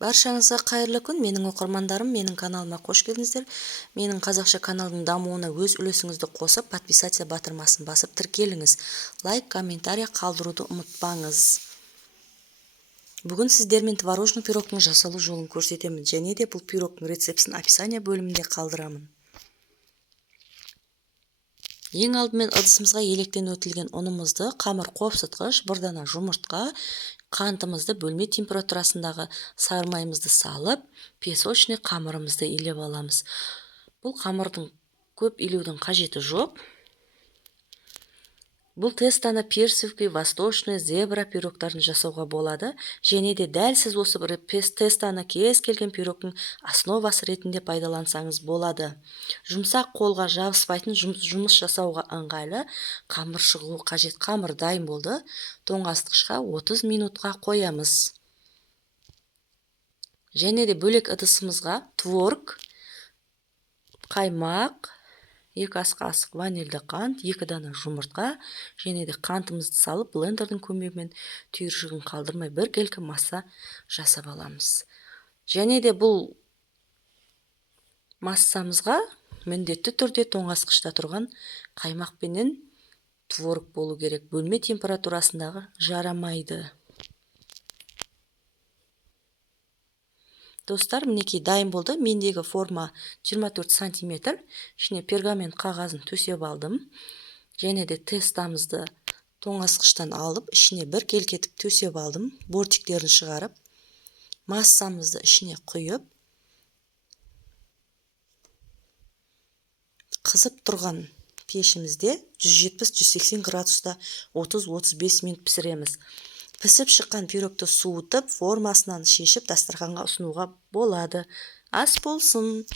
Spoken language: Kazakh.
Баршаңызға қайырлы күн, менің оқырмандарым, менің каналыма қош келдіңіздер. Менің қазақша каналдың дамуына өз үлесіңізді қосып, подписация батырмасын басып тіркеліңіз. Лайк, комментарий қалдыруды ұмытпаңыз. Бүгін сіздермен творожный пирогтың жасалу жолын көрсетемін, және де бұл пирогтың рецептісін описание бөлімінде қалдырамын. Ең алдымен ыдысымызға електен өтілген ұнымызды, қамыр қопсытқыш, бір дана жұмыртқа, қантымызды бөлме температурасындағы сарымайымызды салып, песочный қамырымызды илеп аламыз. Бұл қамырдың көп илеудің қажеті жоқ. Бұл тестаны персиковый, восточный, зебра пирогтарын жасауға болады, және де дәл сіз осы бір тестаны кез келген пирогтың основасы ретінде пайдалансаңыз болады. Жұмсақ қолға жабыспайтын жұмыс жасауға ыңғайлы қамыр шығуы қажет. Қамыр дайын болды. Тоңазытқышқа 30 минутқа қоямыз. Және де бөлек ыдысымызға творог, қаймақ, 2 ас қасық ванильді қант, 2 дана жұмыртқа, және де қантымызды салып, блендердің көмегімен түйіршігін қалдырмай бір келкі масса жасап аламыз. Және де бұл массамызға міндетті түрде тоңазытқышта тұрған қаймақпенен творог болу керек. Бөлме температурасындағы жарамайды. Достар, мінекей дайын болды. Мендегі форма 24 сантиметр. Ішіне пергамент қағазын төсеп алдым. Және де тестамызды тоңазытқыштан алып, ішіне бір келкетіп төсеп алдым. Бортиктерін шығарып, массамызды ішіне құйып, қызып тұрған пешімізде 170-180 градуста 30-35 минут пісіреміз. Пісіп шыққан пирогты суытып, формасынан шешіп дастарханға ұсынуға болады. Ас болсын!